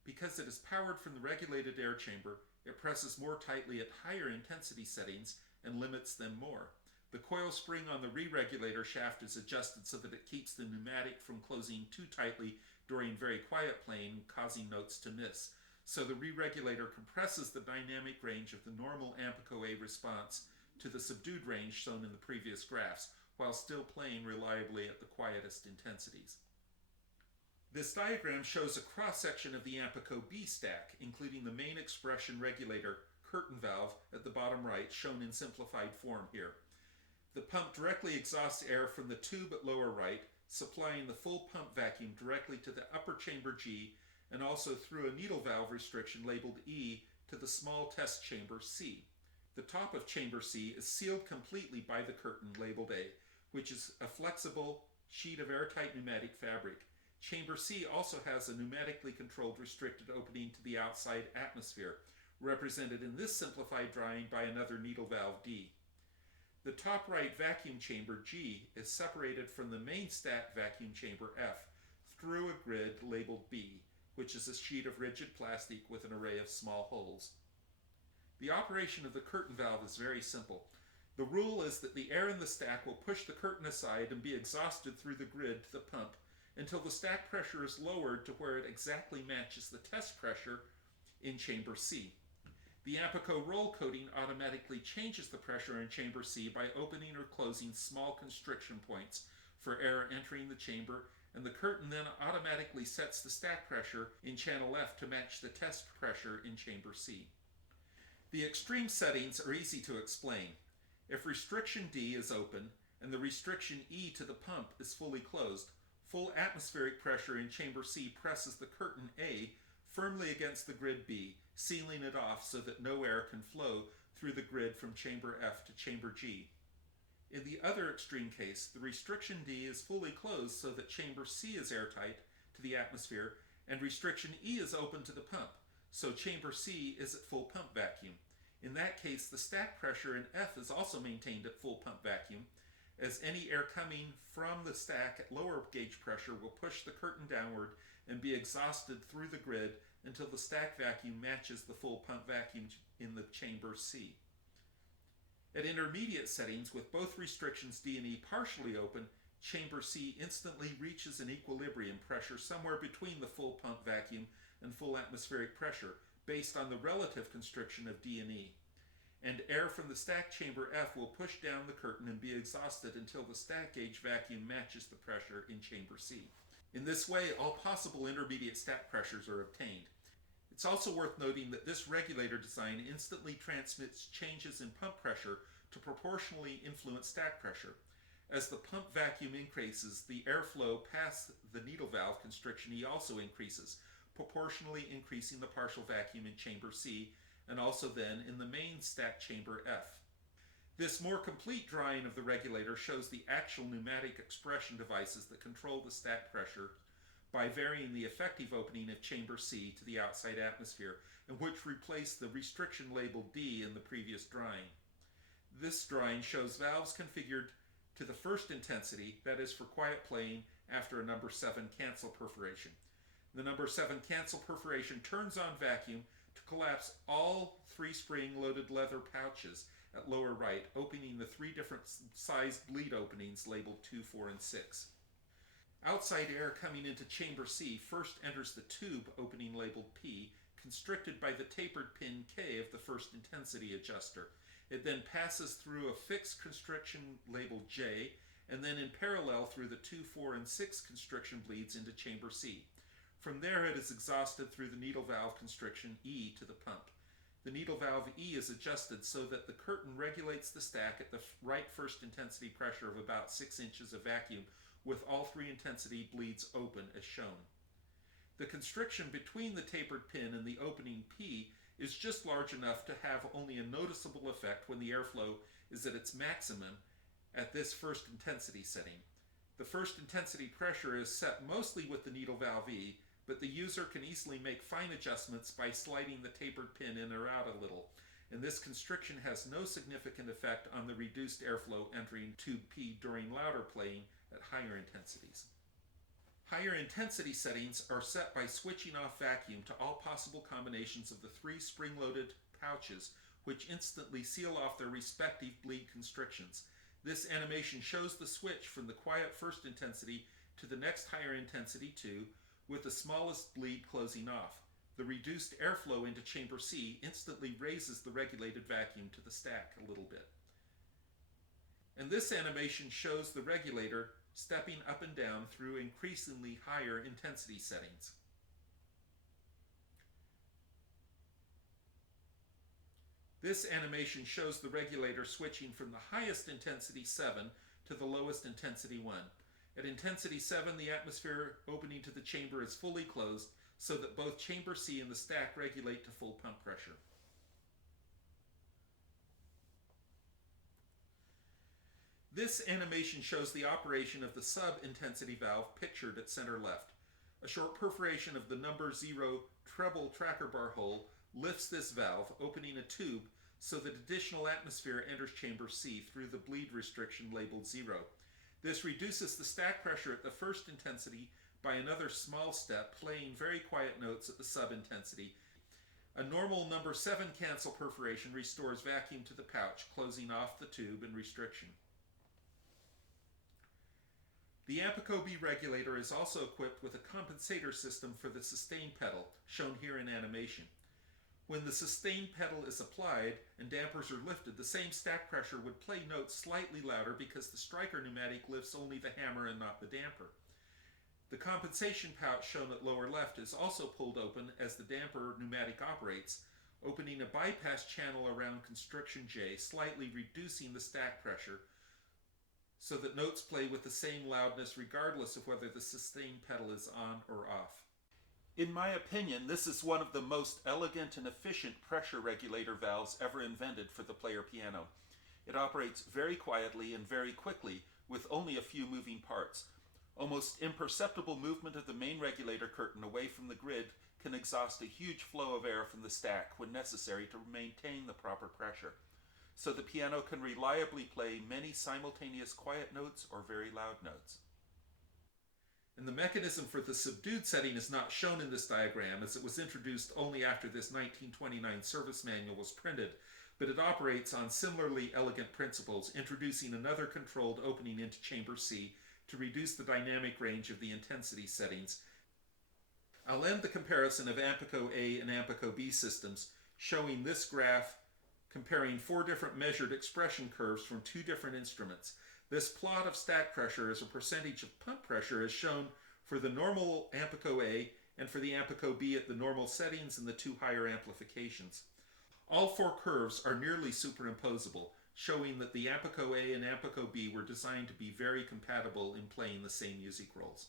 Because it is powered from the regulated air chamber, it presses more tightly at higher intensity settings and limits them more. The coil spring on the re-regulator shaft is adjusted so that it keeps the pneumatic from closing too tightly during very quiet playing, causing notes to miss. So the re-regulator compresses the dynamic range of the normal Ampico A response to the subdued range shown in the previous graphs, while still playing reliably at the quietest intensities. This diagram shows a cross-section of the Ampico B stack, including the main expression regulator curtain valve at the bottom right, shown in simplified form here. The pump directly exhausts air from the tube at lower right, supplying the full pump vacuum directly to the upper chamber G, and also through a needle valve restriction labeled E to the small test chamber C. The top of chamber C is sealed completely by the curtain labeled A, which is a flexible sheet of airtight pneumatic fabric. Chamber C also has a pneumatically controlled restricted opening to the outside atmosphere, represented in this simplified drawing by another needle valve D. The top right vacuum chamber G is separated from the main stack vacuum chamber F through a grid labeled B, which is a sheet of rigid plastic with an array of small holes. The operation of the curtain valve is very simple. The rule is that the air in the stack will push the curtain aside and be exhausted through the grid to the pump until the stack pressure is lowered to where it exactly matches the test pressure in chamber C. The Ampico roll coating automatically changes the pressure in chamber C by opening or closing small constriction points for air entering the chamber, and the curtain then automatically sets the stack pressure in channel F to match the test pressure in chamber C. The extreme settings are easy to explain. If restriction D is open and the restriction E to the pump is fully closed, full atmospheric pressure in chamber C presses the curtain A firmly against the grid B, sealing it off so that no air can flow through the grid from chamber F to chamber G. In the other extreme case, the restriction D is fully closed so that chamber C is airtight to the atmosphere and restriction E is open to the pump, so chamber C is at full pump vacuum. In that case, the stack pressure in F is also maintained at full pump vacuum, as any air coming from the stack at lower gauge pressure will push the curtain downward and be exhausted through the grid until the stack vacuum matches the full pump vacuum in the chamber C. At intermediate settings, with both restrictions D and E partially open, chamber C instantly reaches an equilibrium pressure somewhere between the full pump vacuum and full atmospheric pressure, based on the relative constriction of D and E. And air from the stack chamber F will push down the curtain and be exhausted until the stack gauge vacuum matches the pressure in chamber C. In this way, all possible intermediate stack pressures are obtained. It's also worth noting that this regulator design instantly transmits changes in pump pressure to proportionally influence stack pressure. As the pump vacuum increases, the airflow past the needle valve constriction E also increases, proportionally increasing the partial vacuum in chamber C, and also then in the main stack chamber F. This more complete drawing of the regulator shows the actual pneumatic expression devices that control the stack pressure by varying the effective opening of chamber C to the outside atmosphere, and which replaced the restriction labeled D in the previous drawing. This drawing shows valves configured to the first intensity, that is for quiet playing after a number 7 cancel perforation. The number 7 cancel perforation turns on vacuum to collapse all 3 spring-loaded leather pouches at lower right, opening the 3 different sized bleed openings labeled 2, 4, and 6. Outside air coming into chamber C first enters the tube opening labeled P, constricted by the tapered pin K of the first intensity adjuster. It then passes through a fixed constriction labeled J, and then in parallel through the 2, 4, and 6 constriction bleeds into chamber C. From there it is exhausted through the needle valve constriction E to the pump. the needle valve E is adjusted so that the curtain regulates the stack at the right first intensity pressure of about 6 inches of vacuum, with all 3 intensity bleeds open as shown. The constriction between the tapered pin and the opening P is just large enough to have only a noticeable effect when the airflow is at its maximum at this first intensity setting. The first intensity pressure is set mostly with the needle valve E, but the user can easily make fine adjustments by sliding the tapered pin in or out a little, and this constriction has no significant effect on the reduced airflow entering tube P during louder playing at higher intensities. Higher intensity settings are set by switching off vacuum to all possible combinations of the 3 spring-loaded pouches, which instantly seal off their respective bleed constrictions. This animation shows the switch from the quiet first intensity to the next higher intensity 2, with the smallest bleed closing off. The reduced airflow into chamber C instantly raises the regulated vacuum to the stack a little bit. And this animation shows the regulator stepping up and down through increasingly higher intensity settings. This animation shows the regulator switching from the highest intensity 7 to the lowest intensity 1. At intensity 7, the atmosphere opening to the chamber is fully closed so that both chamber C and the stack regulate to full pump pressure. This animation shows the operation of the sub-intensity valve pictured at center left. A short perforation of the number 0 treble tracker bar hole lifts this valve, opening a tube so that additional atmosphere enters chamber C through the bleed restriction labeled 0. This reduces the stack pressure at the first intensity by another small step, playing very quiet notes at the sub-intensity. A normal number 7 cancel perforation restores vacuum to the pouch, closing off the tube and restriction. The Ampico B regulator is also equipped with a compensator system for the sustain pedal, shown here in animation. When the sustain pedal is applied and dampers are lifted, the same stack pressure would play notes slightly louder because the striker pneumatic lifts only the hammer and not the damper. The compensation pouch shown at lower left is also pulled open as the damper pneumatic operates, opening a bypass channel around constriction J, slightly reducing the stack pressure so that notes play with the same loudness regardless of whether the sustain pedal is on or off. In my opinion, this is one of the most elegant and efficient pressure regulator valves ever invented for the player piano. It operates very quietly and very quickly with only a few moving parts. Almost imperceptible movement of the main regulator curtain away from the grid can exhaust a huge flow of air from the stack when necessary to maintain the proper pressure. So the piano can reliably play many simultaneous quiet notes or very loud notes. And the mechanism for the subdued setting is not shown in this diagram, as it was introduced only after this 1929 service manual was printed, but it operates on similarly elegant principles, introducing another controlled opening into chamber C to reduce the dynamic range of the intensity settings. I'll end the comparison of Ampico A and Ampico B systems, showing this graph comparing 4 different measured expression curves from 2 different instruments. This plot of stack pressure as a percentage of pump pressure is shown for the normal Ampico A and for the Ampico B at the normal settings and the 2 higher amplifications. All 4 curves are nearly superimposable, showing that the Ampico A and Ampico B were designed to be very compatible in playing the same music roles.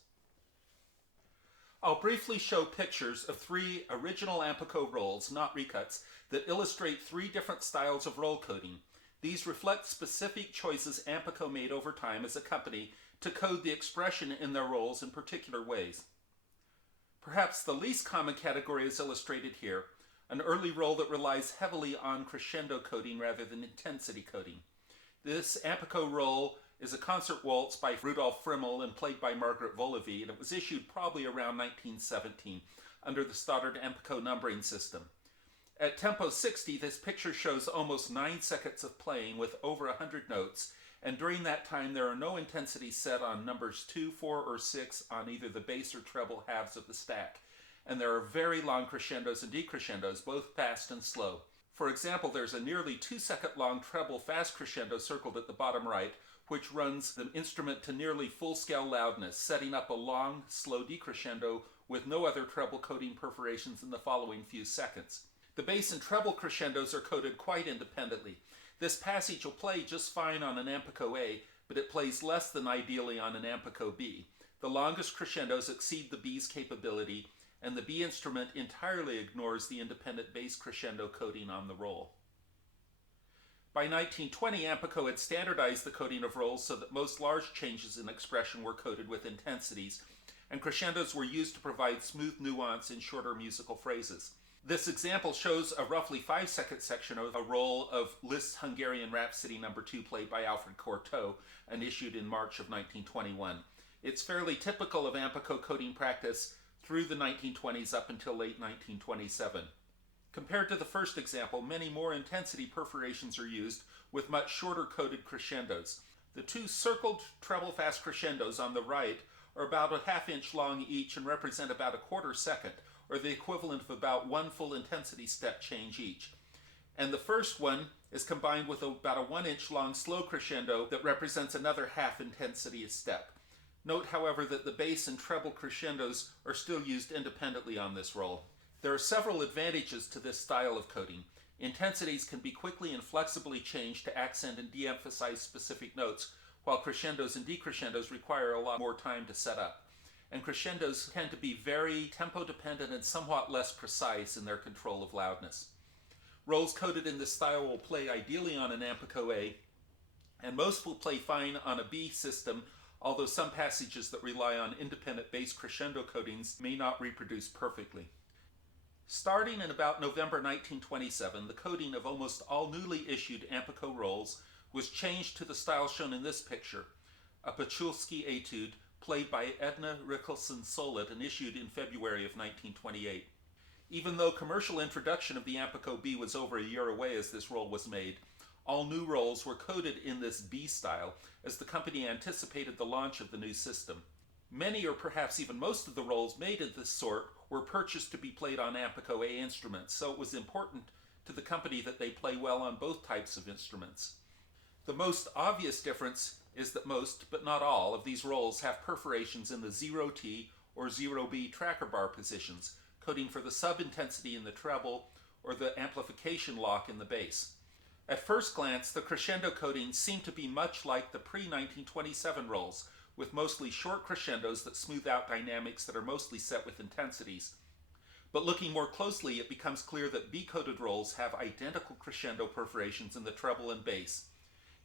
I'll briefly show pictures of 3 original Ampico rolls, not recuts, that illustrate 3 different styles of roll coding. These reflect specific choices Ampico made over time as a company to code the expression in their rolls in particular ways. Perhaps the least common category is illustrated here, an early roll that relies heavily on crescendo coding rather than intensity coding. This Ampico roll is a concert waltz by Rudolf Frimmel and played by Margaret Volavi, and it was issued probably around 1917 under the Stoddard Ampico numbering system. At tempo 60, this picture shows almost 9 seconds of playing with over 100 notes, and during that time there are no intensities set on numbers 2, 4, or 6 on either the bass or treble halves of the stack, and there are very long crescendos and decrescendos, both fast and slow. For example, there's a nearly 2-second long treble fast crescendo circled at the bottom right, which runs the instrument to nearly full-scale loudness, setting up a long, slow decrescendo with no other treble coding perforations in the following few seconds. The bass and treble crescendos are coded quite independently. This passage will play just fine on an Ampico A, but it plays less than ideally on an Ampico B. The longest crescendos exceed the B's capability, and the B instrument entirely ignores the independent bass crescendo coding on the roll. By 1920, Ampico had standardized the coding of rolls so that most large changes in expression were coded with intensities, and crescendos were used to provide smooth nuance in shorter musical phrases. This example shows a roughly 5-second section of a roll of Liszt's Hungarian Rhapsody No. 2 played by Alfred Cortot and issued in March of 1921. It's fairly typical of Ampico coding practice through the 1920s up until late 1927. Compared to the first example, many more intensity perforations are used with much shorter coded crescendos. The two circled treble fast crescendos on the right are about a ½ inch long each and represent about a quarter second, or the equivalent of about one full intensity step change each. And the first one is combined with about a 1-inch long slow crescendo that represents another half intensity step. Note, however, that the bass and treble crescendos are still used independently on this roll. There are several advantages to this style of coding. Intensities can be quickly and flexibly changed to accent and de-emphasize specific notes, while crescendos and decrescendos require a lot more time to set up. And crescendos tend to be very tempo-dependent and somewhat less precise in their control of loudness. Rolls coded in this style will play ideally on an Ampico A, and most will play fine on a B system, although some passages that rely on independent bass crescendo codings may not reproduce perfectly. Starting in about November 1927, the coding of almost all newly issued Ampico rolls was changed to the style shown in this picture, a Pachulski etude played by Edna Rickelson-Solet and issued in February of 1928. Even though commercial introduction of the Ampico B was over a year away as this roll was made, all new rolls were coded in this B style as the company anticipated the launch of the new system. Many or perhaps even most of the rolls made of this sort were purchased to be played on Ampico A instruments, so it was important to the company that they play well on both types of instruments. The most obvious difference is that most, but not all, of these rolls have perforations in the 0T or 0B tracker bar positions, coding for the sub-intensity in the treble or the amplification lock in the bass. At first glance, the crescendo codings seem to be much like the pre-1927 rolls, with mostly short crescendos that smooth out dynamics that are mostly set with intensities. But looking more closely, it becomes clear that B-coded rolls have identical crescendo perforations in the treble and bass.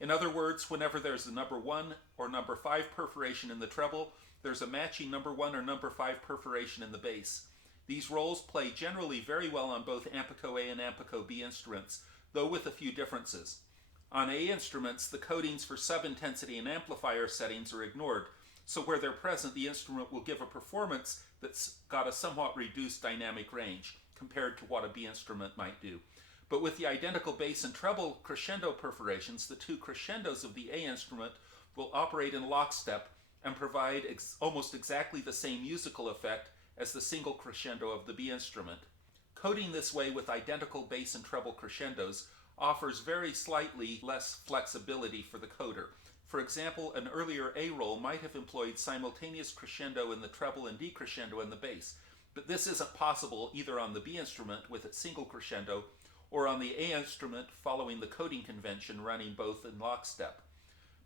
In other words, whenever there's a number 1 or number 5 perforation in the treble, there's a matching number 1 or number 5 perforation in the bass. These rolls play generally very well on both Ampico A and Ampico B instruments, though with a few differences. On A instruments, the codings for sub-intensity and amplifier settings are ignored, so where they're present, the instrument will give a performance that's got a somewhat reduced dynamic range compared to what a B instrument might do. But with the identical bass and treble crescendo perforations, the two crescendos of the A instrument will operate in lockstep and provide almost exactly the same musical effect as the single crescendo of the B instrument. Coding this way with identical bass and treble crescendos offers very slightly less flexibility for the coder. For example, an earlier A roll might have employed simultaneous crescendo in the treble and decrescendo in the bass, but this isn't possible either on the B instrument with its single crescendo or on the A instrument following the coding convention running both in lockstep.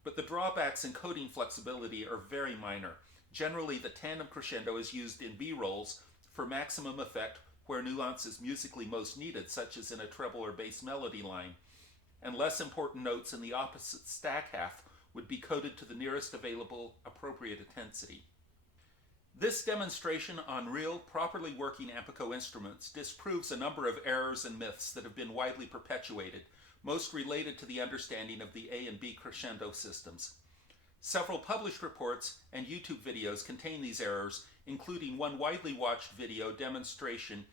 But the drawbacks in coding flexibility are very minor. Generally, the tandem crescendo is used in B rolls for maximum effect where nuance is musically most needed, such as in a treble or bass melody line, and less important notes in the opposite stack half would be coded to the nearest available appropriate intensity. This demonstration on real, properly working Ampico instruments disproves a number of errors and myths that have been widely perpetuated, most related to the understanding of the A and B crescendo systems. Several published reports and YouTube videos contain these errors, including one widely watched video demonstration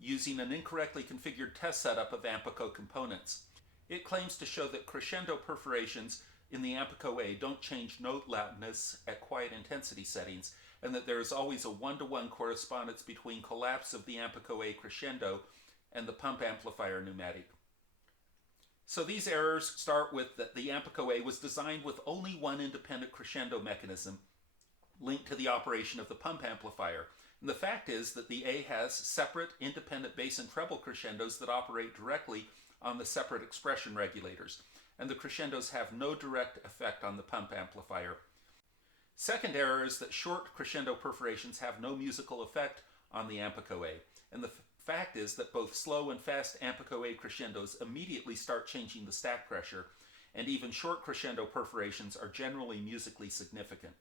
using an incorrectly configured test setup of Ampico components. It claims to show that crescendo perforations in the Ampico A don't change note loudness at quiet intensity settings, and that there is always a one-to-one correspondence between collapse of the Ampico A crescendo and the pump amplifier pneumatic. So these errors start with that the Ampico A was designed with only one independent crescendo mechanism linked to the operation of the pump amplifier, And the fact is that the A has separate independent bass and treble crescendos that operate directly on the separate expression regulators, and the crescendos have no direct effect on the pump amplifier. Second error is that short crescendo perforations have no musical effect on the Ampico A, and the fact is that both slow and fast Ampico A crescendos immediately start changing the stack pressure, and even short crescendo perforations are generally musically significant.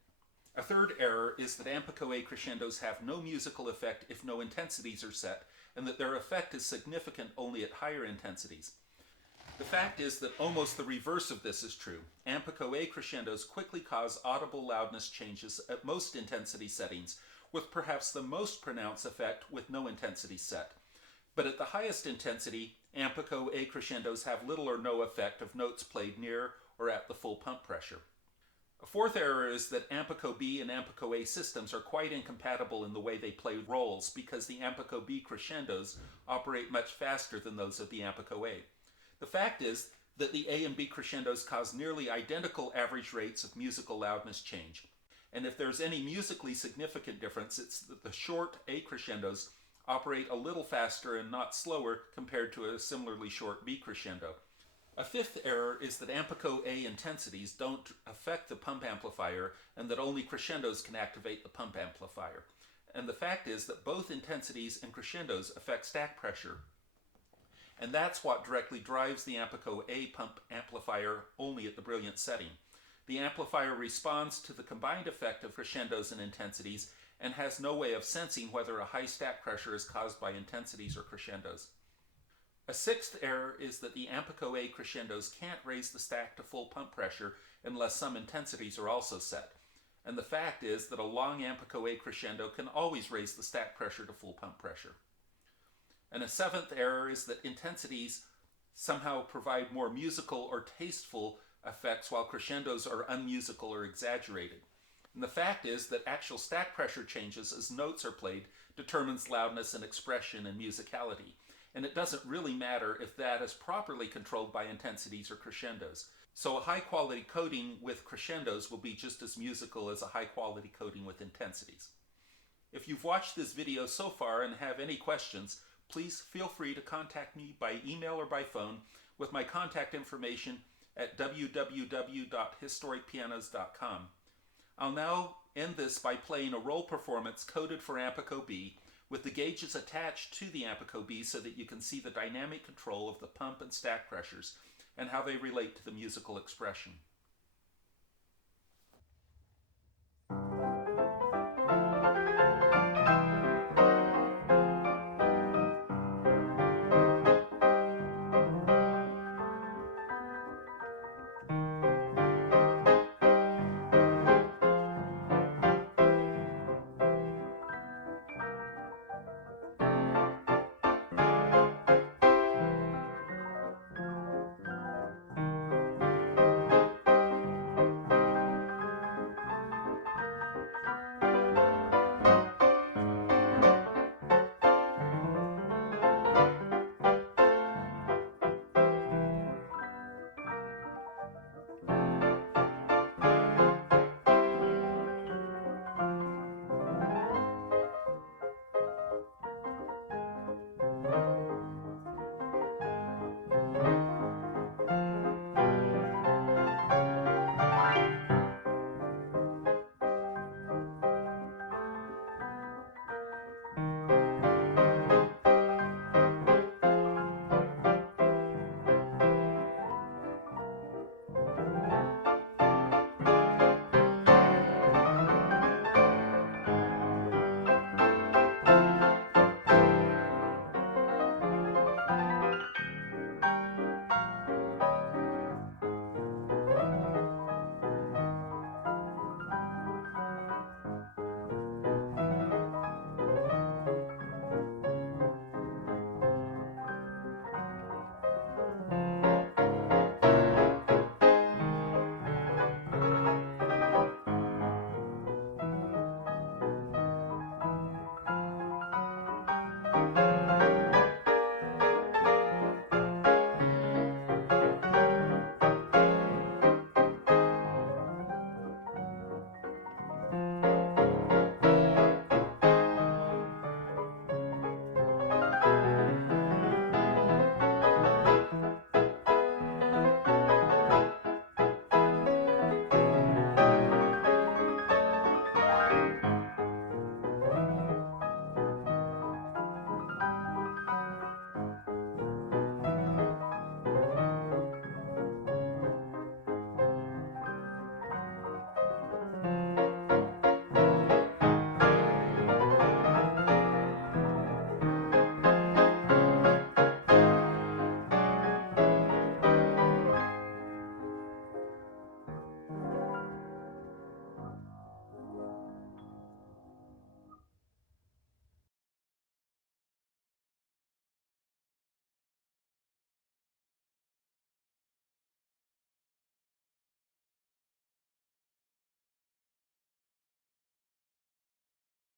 A third error is that Ampico A crescendos have no musical effect if no intensities are set, and that their effect is significant only at higher intensities. The fact is that almost the reverse of this is true. Ampico A crescendos quickly cause audible loudness changes at most intensity settings, with perhaps the most pronounced effect with no intensity set. But at the highest intensity, Ampico A crescendos have little or no effect of notes played near or at the full pump pressure. A fourth error is that Ampico B and Ampico A systems are quite incompatible in the way they play rolls because the Ampico B crescendos operate much faster than those of the Ampico A. The fact is that the A and B crescendos cause nearly identical average rates of musical loudness change. And if there's any musically significant difference, it's that the short A crescendos operate a little faster and not slower compared to a similarly short B crescendo. A fifth error is that Ampico A intensities don't affect the pump amplifier and that only crescendos can activate the pump amplifier. And the fact is that both intensities and crescendos affect stack pressure. And that's what directly drives the Ampico A pump amplifier only at the brilliant setting. The amplifier responds to the combined effect of crescendos and intensities and has no way of sensing whether a high stack pressure is caused by intensities or crescendos. A sixth error is that the Ampico A crescendos can't raise the stack to full pump pressure unless some intensities are also set. And the fact is that a long Ampico A crescendo can always raise the stack pressure to full pump pressure. And a seventh error is that intensities somehow provide more musical or tasteful effects while crescendos are unmusical or exaggerated. And the fact is that actual stack pressure changes as notes are played determines loudness and expression and musicality. And it doesn't really matter if that is properly controlled by intensities or crescendos. So a high quality coding with crescendos will be just as musical as a high quality coding with intensities. If you've watched this video so far and have any questions, please feel free to contact me by email or by phone with my contact information at www.historicpianos.com. I'll now end this by playing a roll performance coded for Ampico B with the gauges attached to the Ampico B so that you can see the dynamic control of the pump and stack pressures and how they relate to the musical expression.